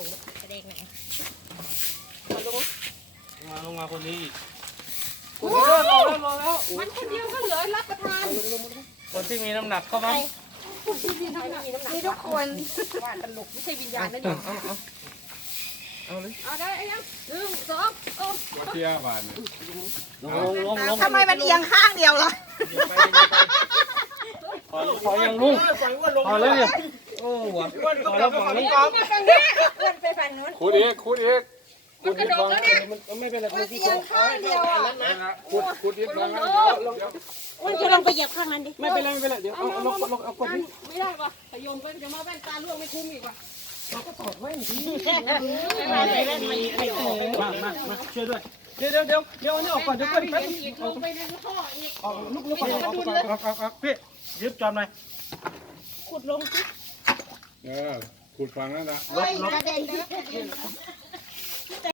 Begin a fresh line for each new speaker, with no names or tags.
งกระเด้งไหน
ลงมาคนนี้
ลงแล้วมันคนเดียวก็เหลือรับประทาน
คนที่มีน้ำหนักเข้ามา
มีทุกคนว่าตลกไม่ใช่วิญญาณนะเดี๋ยว
เอาเลย
เอาได้ยัง1 2
วัดเที่ยวบาน
ลง
ทำไมมันเอียงข้างเดียวล่ะ
พอยังลุงพอแล้วเนี่ยโอ้หัวพอแล้วพอแล้ว
ฝั่งนี้วนไปฝั่งนู้น
คูดอีก
มันกระโดดแล้วเนี่ย
ไม่เป็นไร
มันเอียงข้างเดียวอ่ะ
คูดอีกลง
มันจะลงไปเหยียบข้างนั้นดิ
ไม่เป็นไรเดี๋ยวเอากด
ไม่ได้ว่ะพยมก็จะมาแว่นตาล่วงไม่คุ้มอีกว่ะ
มาช่วยด้วยเดี๋ยวนี่ออกก่อนเดี๋ยวก่อนแป๊บนึง
ลงไปในท่ออีก
ลุกก่อนเอาพี่ยึดจอมหน่อย
ขุดลงสิ
ขุดฟังนั่นนะ
ลง